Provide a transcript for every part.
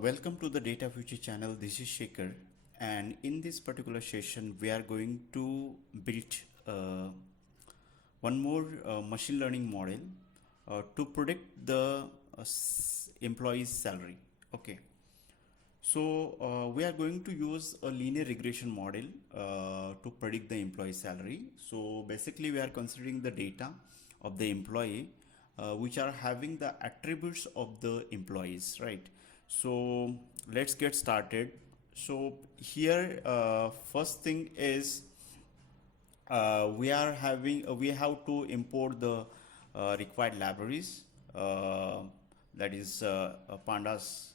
Welcome to the Data Future channel. This is Shekhar, and in this particular session, we are going to build one more machine learning model to predict the employee's salary. Okay, so we are going to use a linear regression model to predict the employee salary. So basically, we are considering the data of the employee which are having the attributes of the employees, right? So let's get started. So here, first thing is we have to import the required libraries, that is pandas,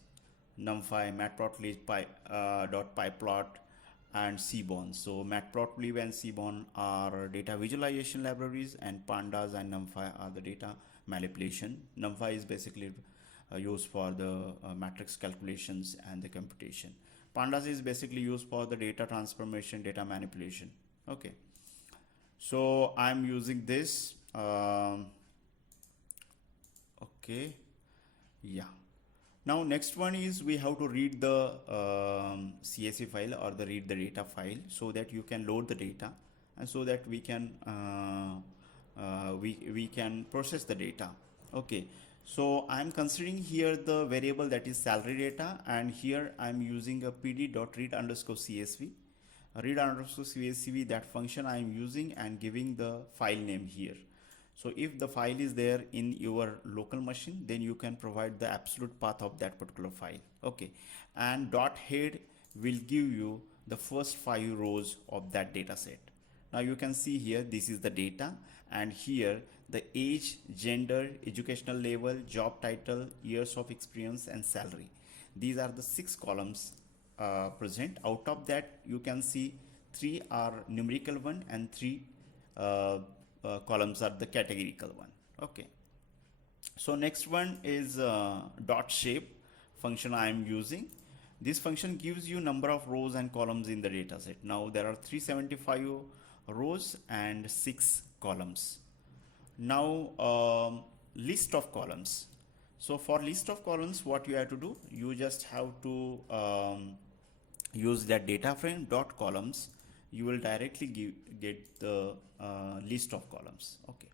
numpy, matplotlib, pyplot, and cbon. So matplotlib and cbon are data visualization libraries, and pandas and numpy are the data manipulation. Numpy is basically used for the matrix calculations and the computation. Pandas is basically used for the data transformation, data manipulation. Okay, so I'm using this. Okay, yeah. Now next one is we have to read the CSV file or read the data file so that you can load the data and so that we can we can process the data. Okay, so I'm considering here the variable that is salary data, and here I'm using a pd.read_csv. Read_csv, that function I'm using and giving the file name here. So if the file is there in your local machine, then you can provide the absolute path of that particular file. Okay, and .head will give you the first 5 rows of that data set. Now you can see here, this is the data, and here the age, gender, educational level, job title, years of experience, and salary. These are the 6 columns present. Out of that, you can see 3 are numerical one and 3 columns are the categorical one. Okay, so next one is .shape function I am using. This function gives you number of rows and columns in the data set. Now there are 375 rows and 6 columns. Now list of columns. So for list of columns, what you have to do, you just have to use that data frame dot columns. You will directly get the list of columns. Okay,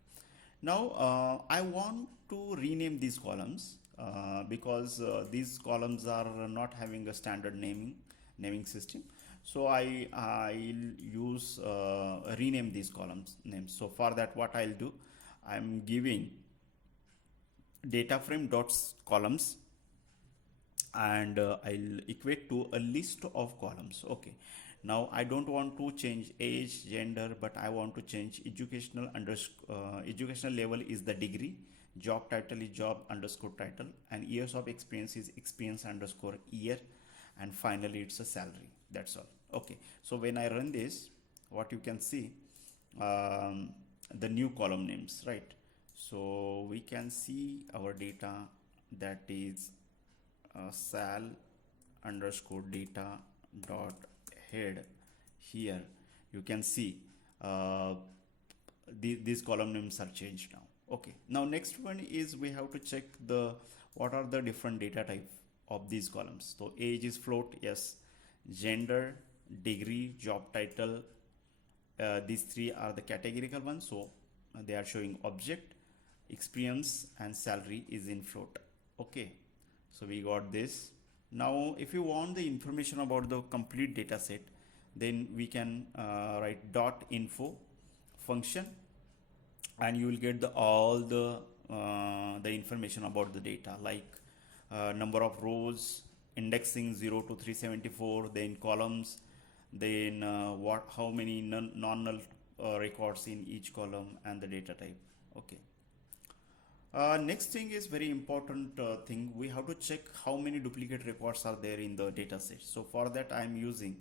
now I want to rename these columns because these columns are not having a standard naming system. So I'll use rename these columns names. So for that, what I'll do, I'm giving data frame dots columns, and I'll equate to a list of columns. Okay, now I don't want to change age, gender, but I want to change educational level is the degree, job title is job underscore title, and years of experience is experience underscore year, and finally it's a salary. That's all. Okay, so when I run this, what you can see, the new column names, right? So we can see our data, that is sal underscore data dot head. Here you can see these column names are changed now. Okay, now next one is we have to check the what are the different data type of these columns. So age is float, yes. Gender, degree, job title, these 3 are the categorical ones, so they are showing object. Experience and salary is in float. Okay, so we got this. Now if you want the information about the complete data set, then we can write .info function, and you will get all the information about the data, like number of rows, indexing 0 to 374, then columns, then how many non-null records in each column, and the data type. Okay. Next thing is very important thing. We have to check how many duplicate records are there in the data set. So for that, I am using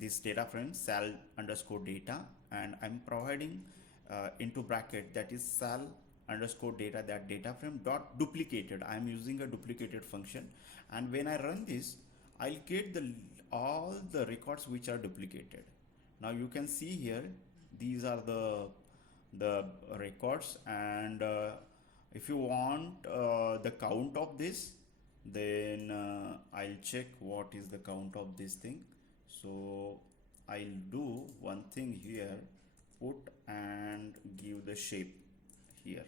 this data frame sal underscore data, and I'm providing into bracket, that is sal underscore data, that data frame dot duplicated. I'm using a duplicated function, and when I run this, I'll get all the records which are duplicated. Now you can see here, these are the records, and if you want the count of this, Then I'll check what is the count of this thing. So I'll do one thing here, put and give the shape here.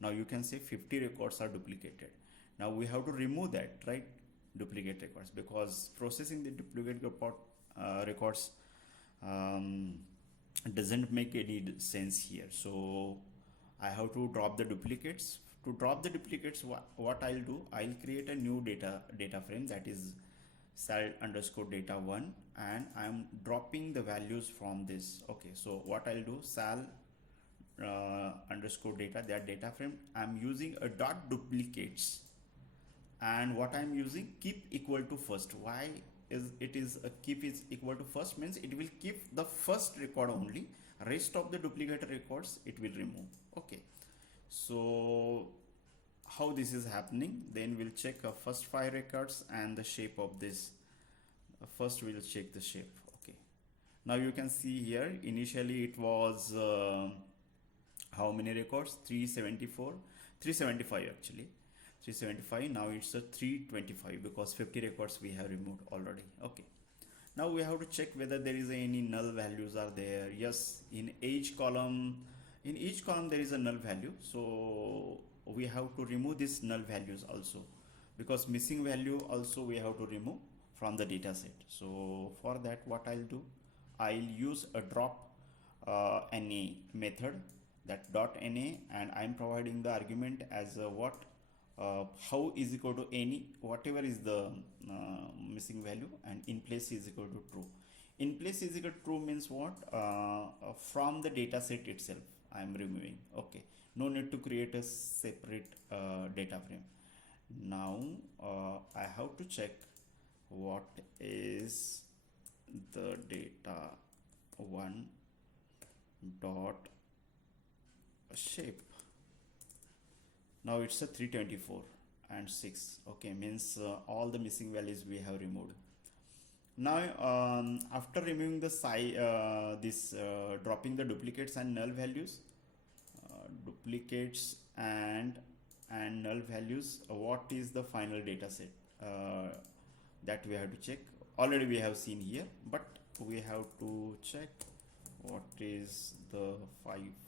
Now you can say 50 records are duplicated. Now we have to remove that, right? Duplicate records, because processing the duplicate records um, doesn't make any sense here. So I have to drop the duplicates. To drop the duplicates, what I'll do, I'll create a new data frame, that is sal underscore data 1, and I'm dropping the values from this. Okay, so what I'll do, sal underscore data, that data frame, I'm using a dot duplicates, and what I'm using, keep equal to first. Why is it is a keep is equal to first, means it will keep the first record only, rest of the duplicate records it will remove. Okay, so how this is happening, then we'll check first 5 records and the shape of this. First we'll check the shape. Okay, now you can see here, initially it was how many records, 375 actually, 375. Now it's a 325 because 50 records we have removed already. Okay, now we have to check whether there is any null values are there. Yes, in each column there is a null value, so we have to remove these null values also, because missing value also we have to remove from the data set. So for that, what I'll do, I'll use a drop NA method, that dot NA, and I'm providing the argument as what how is equal to any, whatever is the missing value, and in place is equal to true. In place is equal to true means what, from the data set itself I'm removing. Okay, no need to create a separate data frame. Now I have to check what is the data 1 dot shape. Now it's a 324 and 6. Okay, means all the missing values we have removed. Now after removing the dropping the duplicates and null values, duplicates and null values, what is the final data set that we have to check. Already we have seen here, but we have to check what is the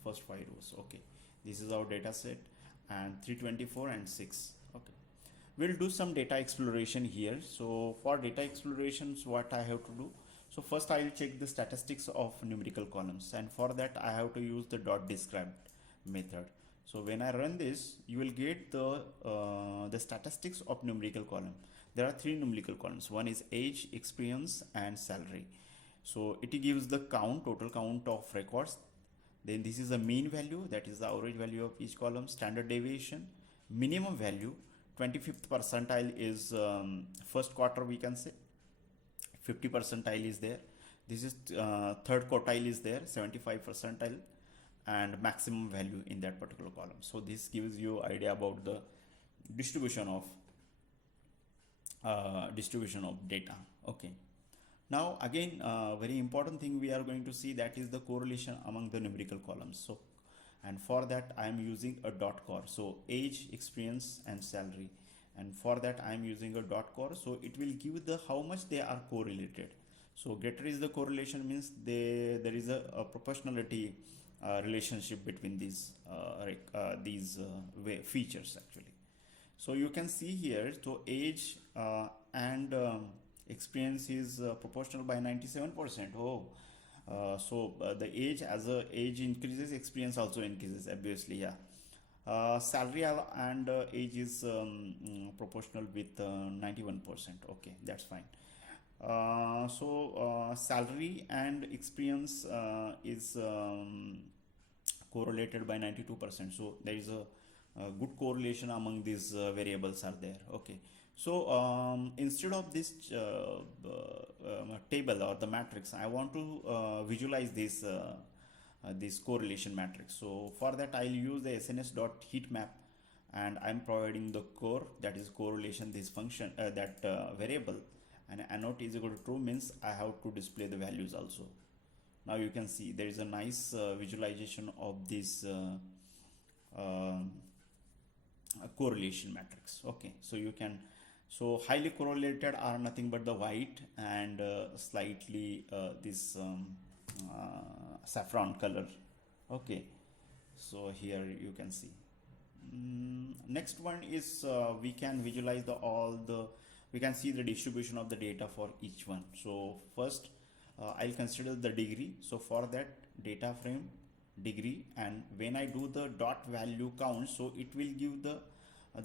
first 5 rows. Okay, this is our data set, and 324 and 6. Okay, we'll do some data exploration here. So for data explorations, what I have to do, so first I will check the statistics of numerical columns, and for that I have to use the dot describe method. So when I run this, you will get the statistics of numerical column. There are 3 numerical columns. One is age, experience, and salary. So it gives the count, total count of records. Then this is a mean value, that is the average value of each column. Standard deviation, minimum value, 25th percentile is first quarter, we can say. 50 percentile is there. This is third quartile is there, 75 percentile, and maximum value in that particular column. So this gives you idea about the distribution of data. Okay, now again very important thing we are going to see, that is the correlation among the numerical columns. So, and for that I am using a dot core, so age, experience, and salary, and for that I am using a dot core, so it will give the how much they are correlated. So greater is the correlation, means there is a proportionality relationship between these features actually. So you can see here, so age and experience is proportional by 97%. Oh, so the age, as age increases, experience also increases, obviously. Yeah, salary and age is proportional with 91%. Okay, that's fine. So salary and experience is correlated by 92%. So there is a good correlation among these variables are there. Okay, so instead of this table or the matrix, I want to visualize this correlation matrix. So for that I'll use the sns.heatmap, and I'm providing the core, that is correlation, this function, that variable, and annote is equal to true, means I have to display the values also. Now you can see there is a nice visualization of this correlation matrix. Okay, so you can So highly correlated are nothing but the white and slightly this saffron color. Okay, so here you can see. Next one is we can visualize we can see the distribution of the data for each one. So first I'll consider the degree. So for that, data frame degree, and when I do the dot value count, so it will give the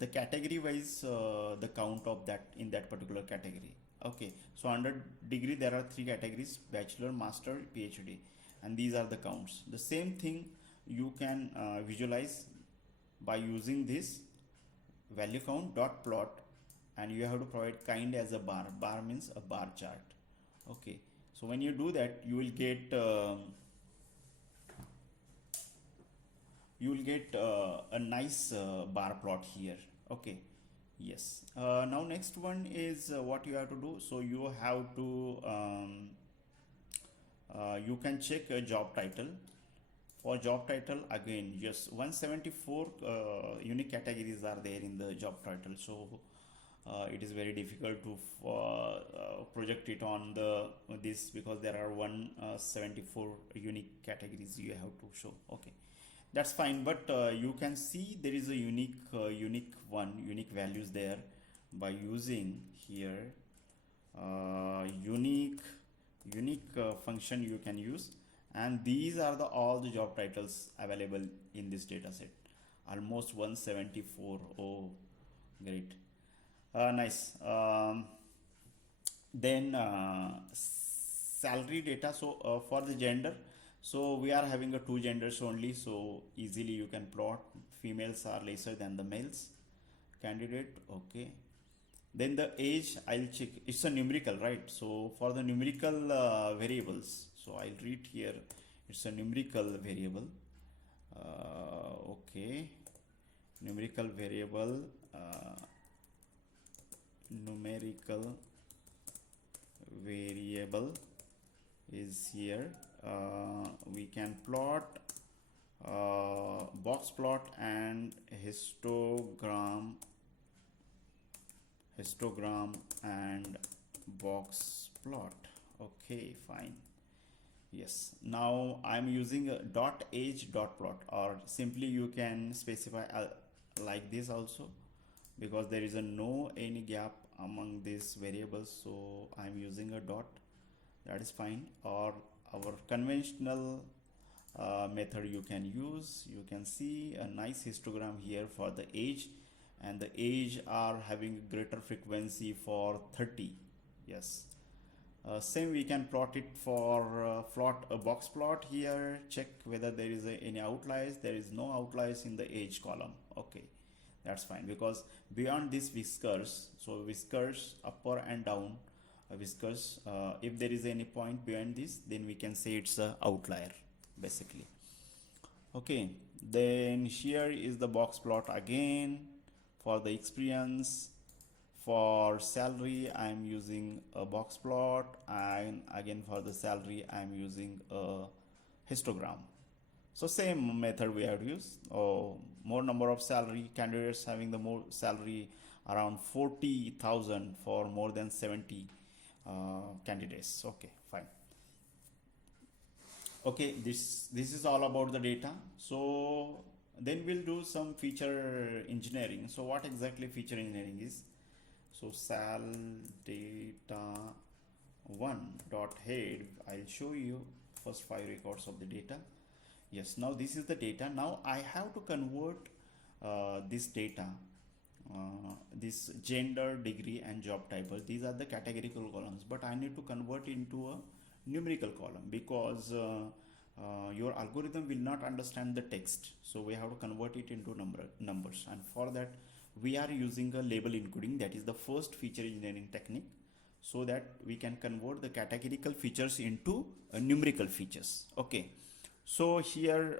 category wise the count of that in that particular category. Okay, so under degree there are three categories: bachelor, master, PhD, and these are the counts. The same thing you can visualize by using this value count dot plot, and you have to provide kind as a bar. Bar means a bar chart. Okay, so when you do that, you will get a nice bar plot here. Okay, yes. Now next one is what you have to do. So you have to you can check a job title. For job title, again, yes, 174 unique categories are there in the job title. So it is very difficult to project it on this, because there are 174 unique categories you have to show. Okay, that's fine, but you can see there is a unique values there by using here unique function you can use, and these are all the job titles available in this data set. Almost 174. Oh, great. Nice. Then salary data. So for the gender, so we are having a two genders only, so easily you can plot. Females are lesser than the males candidate. Okay, then the age, I'll check. It's a numerical, right? So for the numerical variables, so I'll read here, it's a numerical variable. Okay, numerical variable, numerical variable is here. We can plot box plot and histogram and box plot. Okay, fine. Yes, now I'm using a dot age dot plot, or simply you can specify like this also, because there is no any gap among these variables, so I'm using a dot. That is fine. Or our conventional method you can use. You can see a nice histogram here for the age, and the age are having greater frequency for 30. Yes, same we can plot it for plot a box plot here. Check whether there is any outliers. There is no outliers in the age column. Okay, that's fine, because beyond this whiskers, so whiskers upper and down whiskers, if there is any point behind this, then we can say it's a outlier basically. Okay, then here is the box plot again for the experience. For salary, I am using a box plot, and again for the salary I am using a histogram. So same method we have used. More number of salary candidates having the more salary, around 40,000 for more than 70 candidates. Okay, fine. Okay, this is all about the data. So then we'll do some feature engineering. So what exactly feature engineering is? So sal data 1.head, I'll show you first 5 records of the data. Yes, now this is the data. Now I have to convert this data, this gender, degree and job title. These are the categorical columns, but I need to convert into a numerical column, because your algorithm will not understand the text. So we have to convert it into numbers, and for that we are using a label encoding. That is the first feature engineering technique, so that we can convert the categorical features into numerical features. Okay, so here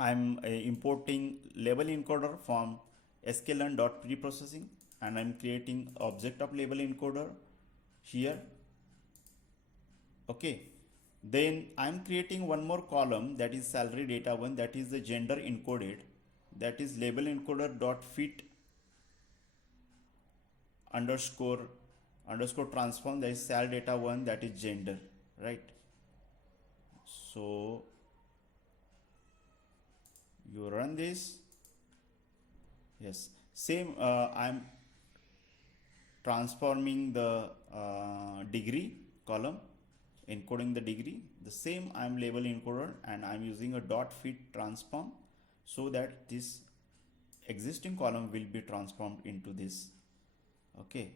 I'm importing label encoder from sklearn.preprocessing, and I'm creating object of label encoder here. Okay, then I'm creating one more column, that is salary data 1, that is the gender encoded, that is label encoder dot fit underscore transform, that is sal data 1, that is gender, right? So you run this. Yes, same. I'm transforming the degree column, encoding the degree. The same I'm label encoder, and I'm using a dot fit transform so that this existing column will be transformed into this. Okay,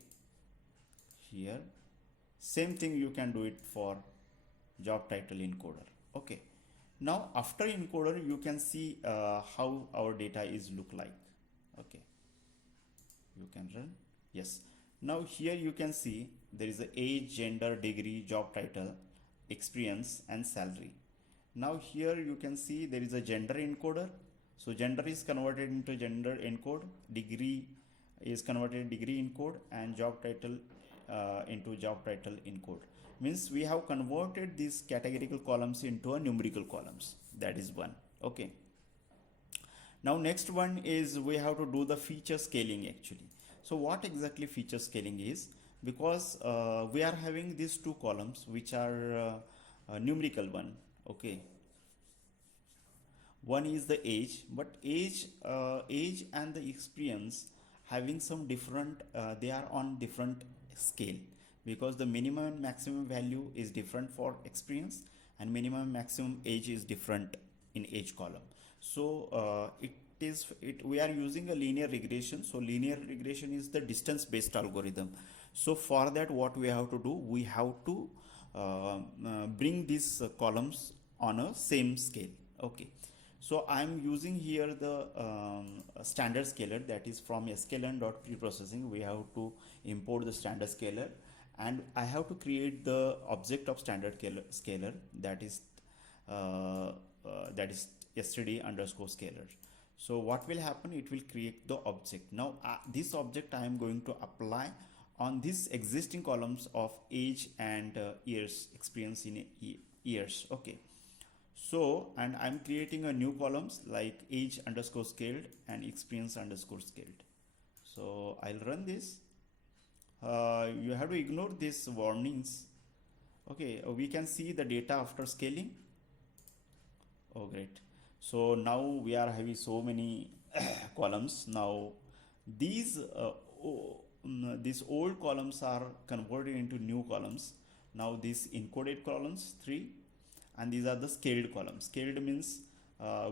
here same thing you can do it for job title encoder. Okay, now after encoder you can see how our data is look like. Okay, you can run. Yes, now here you can see there is a age, gender, degree, job title, experience and salary. Now here you can see there is a gender encoder, so gender is converted into gender encode, degree is converted degree encode, and job title into job title encode. Means we have converted these categorical columns into a numerical columns. That is one. Okay, now next one is we have to do the feature scaling actually. So what exactly feature scaling is, because we are having these two columns which are numerical one. Okay, one is the age, but age and the experience having some different, they are on different scale, because the minimum and maximum value is different for experience, and minimum and maximum age is different in age column. So we are using a linear regression. So linear regression is the distance based algorithm. So for that, what we have to do, we have to bring these columns on a same scale. Okay, so I'm using here the standard scalar, that is from sklearn.preprocessing. We have to import the standard scalar, and I have to create the object of standard scalar, that is yesterday underscore scalar. So what will happen, it will create the object. Now this object I am going to apply on this existing columns of age and years, experience in years. Okay, so and I'm creating a new columns like age underscore scaled and experience underscore scaled. So I'll run this. You have to ignore these warnings. Okay, we can see the data after scaling. Oh great, so now we are having so many columns. Now these these old columns are converted into new columns. Now these encoded columns 3, and these are the scaled columns. Scaled means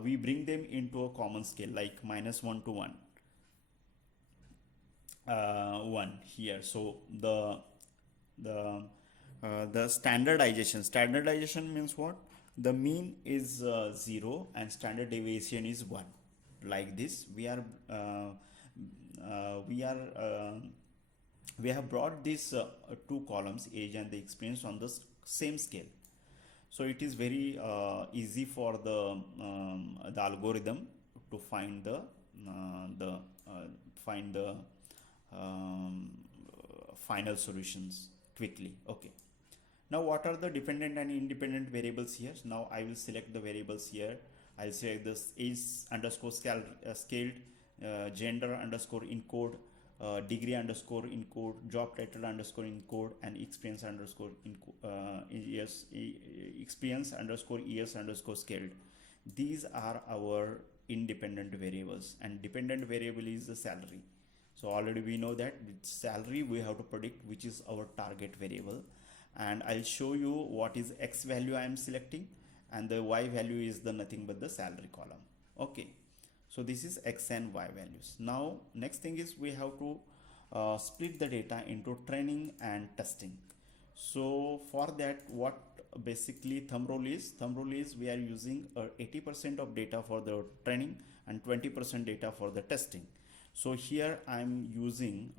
we bring them into a common scale like -1 to 1. 1 here. So the standardization means what? The mean is 0 and standard deviation is 1. Like this, we have brought these two columns, age and the experience, on the same scale. So it is very easy for the algorithm to find the final solutions quickly. Okay, now what are the dependent and independent variables here? Now I will select the variables here. I'll select this age underscore scaled, gender underscore encode, degree underscore encode, job title underscore encode, and experience underscore years, experience underscore years underscore scaled. These are our independent variables, and dependent variable is the salary. So already we know that with salary we have to predict which is our target variable, and I'll show you what is X value I am selecting, and the Y value is the nothing but the salary column. Okay, so this is X and Y values. Now next thing is we have to split the data into training and testing. So for that, what basically thumb rule is we are using 80% of data for the training and 20% data for the testing. So here I'm using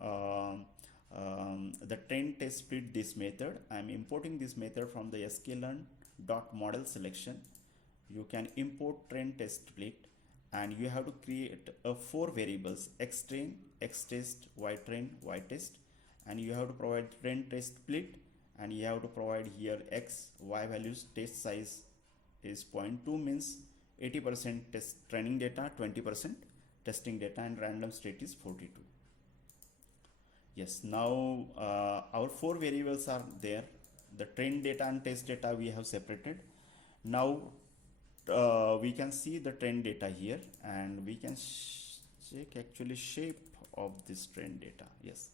the train test split this method. I'm importing this method from the sklearn.model selection. You can import train test split, and you have to create 4 variables: x train, x test, y train, y test, and you have to provide train test split, and you have to provide here x, y values. Test size is 0.2, means 80% test training data, 20% testing data, and random state is 42. Yes, now our four variables are there. The train data and test data we have separated. Now we can see the trend data here, and we can check actually shape of this trend data. Yes,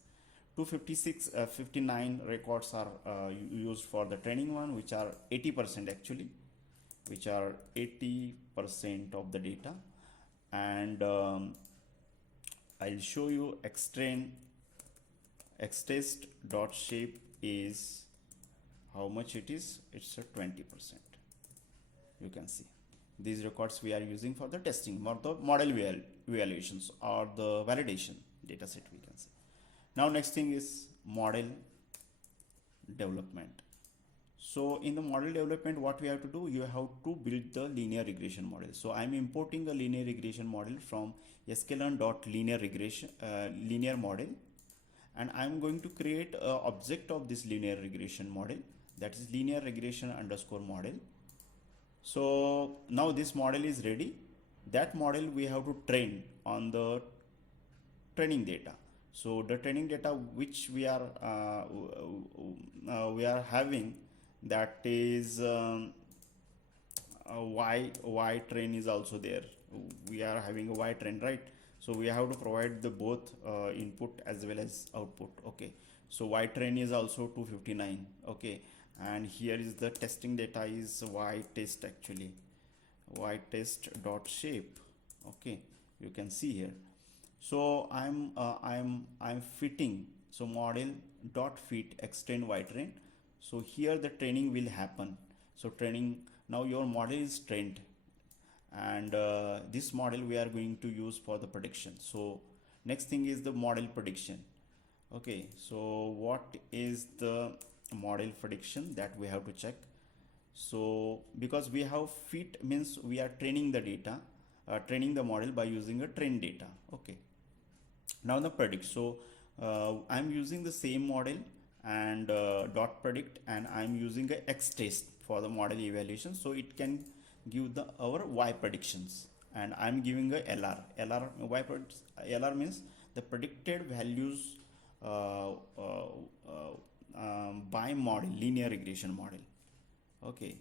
256 59 records are used for the training one, which are 80% actually, which are 80% of the data. And I'll show you xtrain xtest dot shape is how much it is. It's a 20%. You can see these records we are using for the testing or the model evaluations or the validation data set, we can say. Now next thing is model development. So in the model development, what we have to do, you have to build the linear regression model. So I'm importing a linear regression model from sklearn.linear regression linear model, and I'm going to create an object of this linear regression model, that is linear regression underscore model. So now this model is ready. That model we have to train on the training data. So the training data which we are having, that is y train is also there. We are having a y train, right? So we have to provide the both input as well as output. Okay, so y train is also 259. Okay, and here is the testing data is y test actually, y test dot shape. Okay, you can see here. So I'm fitting, so model dot fit extend y train. So here the training will happen. So training, now your model is trained, and this model we are going to use for the prediction. So next thing is the model prediction. Okay, so what is the model prediction that we have to check? So because we have fit means we are training the data, training the model by using a train data. Okay, now the predict. So I'm using the same model and dot predict, and I'm using a x test for the model evaluation, so it can give the our y predictions, and I'm giving a LR means the predicted values by model, linear regression model. Okay,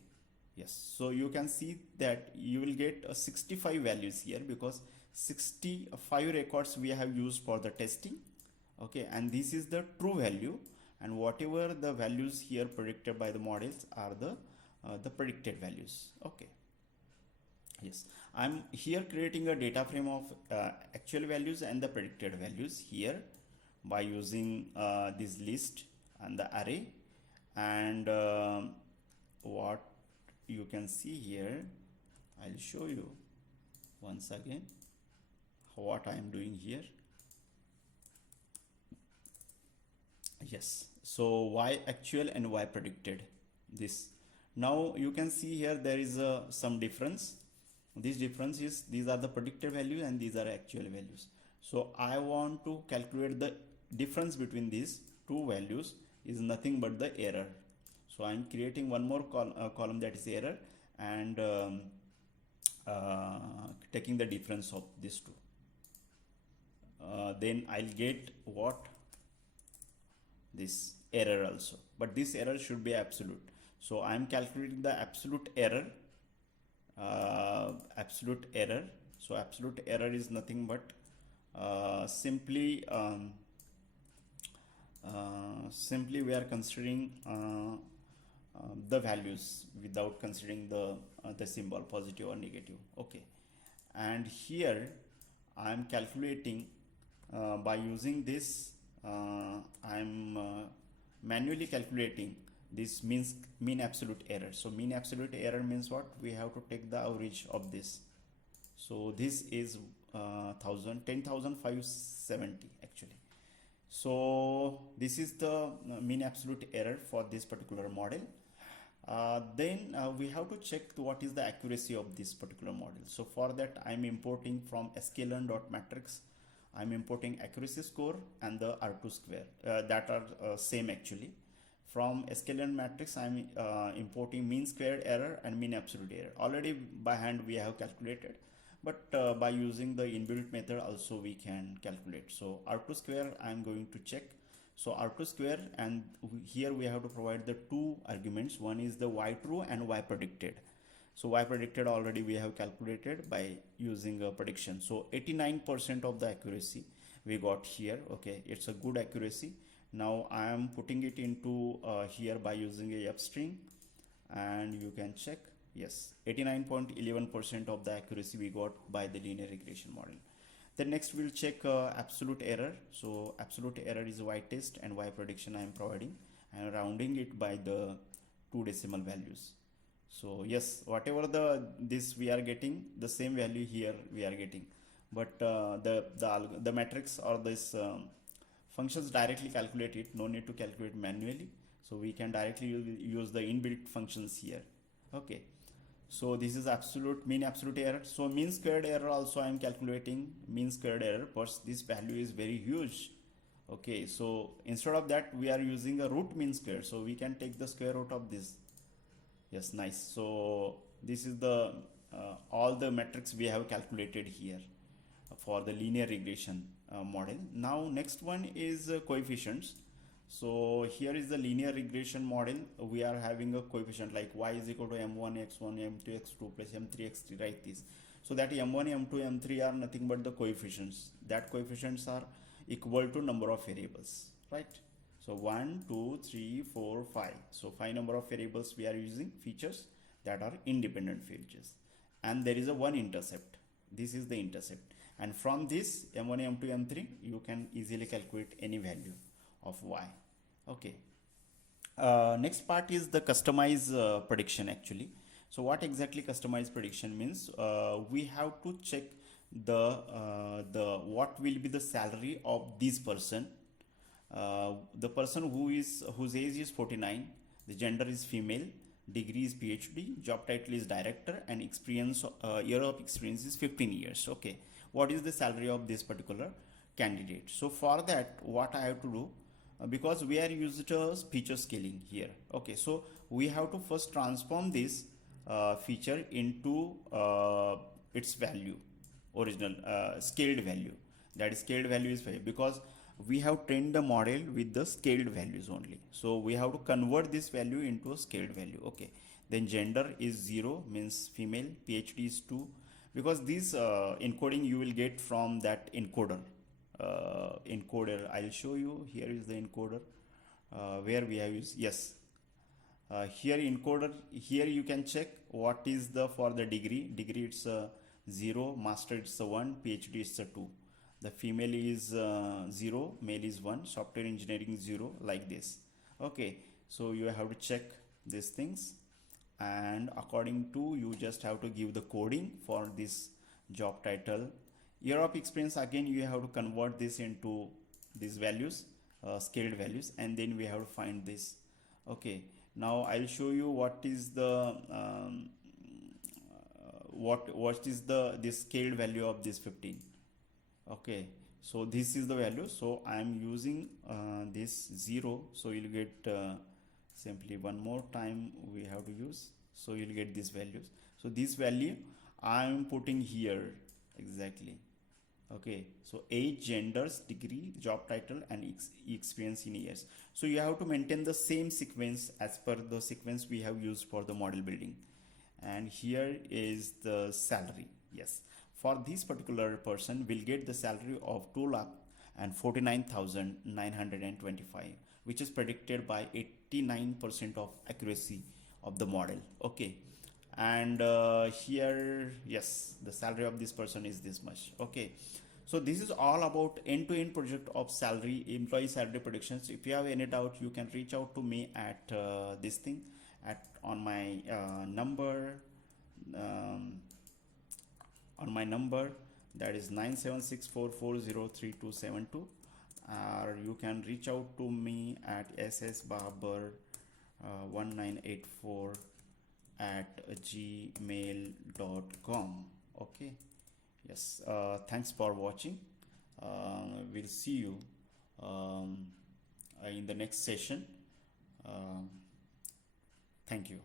yes, so you can see that you will get 65 values here, because 65 records we have used for the testing. Okay, and this is the true value, and whatever the values here predicted by the models are the predicted values. Okay, yes, I'm here creating a data frame of actual values and the predicted values here by using this list and the array. And what you can see here, I'll show you once again what I am doing here. Yes, so y actual and y predicted, this. Now you can see here there is some difference. This difference is, these are the predicted values and these are actual values. So I want to calculate the difference between these two values is nothing but the error. So I'm creating one more column, that is error, and taking the difference of these two. Then I'll get what, this error also, but this error should be absolute. So I'm calculating the absolute error. So absolute error is nothing but simply we are considering the values without considering the symbol positive or negative. Okay, and here I am calculating by using this. I'm manually calculating this mean absolute error. So mean absolute error means what? We have to take the average of this. So this is 10,570 actually. So this is the mean absolute error for this particular model. Then we have to check what is the accuracy of this particular model. So for that I'm importing from sklearn.matrix. I'm importing accuracy score and the R2 square that are same actually. From sklearn matrix I'm importing mean squared error and mean absolute error. Already by hand we have calculated, but by using the inbuilt method also we can calculate. So R2 square I'm going to check. So R2 square, and here we have to provide the two arguments. One is the y true and y predicted. So y predicted already we have calculated by using a prediction. So 89% of the accuracy we got here. Okay, it's a good accuracy. Now I am putting it into here by using a f string, and you can check. Yes, 89.11% of the accuracy we got by the linear regression model. Then next we'll check absolute error. So absolute error is y test and y prediction I am providing. I am rounding it by the 2 decimal values. So yes, whatever this we are getting, the same value here we are getting, but the matrix or this functions directly calculate it. No need to calculate manually. So we can directly use the inbuilt functions here. Okay. So this is mean absolute error. So mean squared error also I am calculating mean squared error, but this value is very huge. Okay, so instead of that we are using a root mean square, so we can take the square root of this. Yes, nice. So this is the all the metrics we have calculated here for the linear regression model. Now next one is coefficients. So here is the linear regression model. We are having a coefficient like y is equal to m1 x1 m2 x2 plus m3 x3, right? This, so that m1 m2 m3 are nothing but the coefficients. That coefficients are equal to number of variables, right? So 1 2 3 4 5, so 5 number of variables we are using, features that are independent features, and there is a one intercept. This is the intercept, and from this m1 m2 m3 you can easily calculate any value of y. Okay, next part is the customized prediction actually. So what exactly customized prediction means? We have to check the what will be the salary of this person. The person whose age is 49, the gender is female, degree is PhD, job title is director, and experience year of experience is 15 years. Okay, what is the salary of this particular candidate? So for that, what I have to do, because we are used feature scaling here. Okay, so we have to first transform this feature into its value, original scaled value. That is scaled value is 5, because we have trained the model with the scaled values only. So we have to convert this value into a scaled value. Okay, then gender is 0, means female, PhD is 2, because this encoding you will get from that encoder. I'll show you. Here is the encoder where we have used. Yes, here encoder, here you can check what is the for the degree. It's 0, master it's 1, PhD is 2. The female is 0, male is 1, software engineering 0, like this. Okay, so you have to check these things, and according to, you just have to give the coding for this job title. Year of experience, again you have to convert this into these values, scaled values, and then we have to find this. Okay, now I'll show you what is the what is this scaled value of this 15. Okay, so this is the value. So I am using this 0, so you'll get simply one more time we have to use, so you'll get these values. So this value I am putting here exactly. Okay, so age, genders, degree, job title, and experience in years. So you have to maintain the same sequence as per the sequence we have used for the model building. And here is the salary. Yes, for this particular person will get the salary of 2,49,925, which is predicted by 89% of accuracy of the model. Okay, and here, yes, the salary of this person is this much. Okay, so this is all about end-to-end project of employee salary predictions. If you have any doubt, you can reach out to me at this thing on my number, that is 97644032272, or you can reach out to me at ssbarber1984 at gmail.com. Okay, yes, thanks for watching. We'll see you in the next session. Thank you.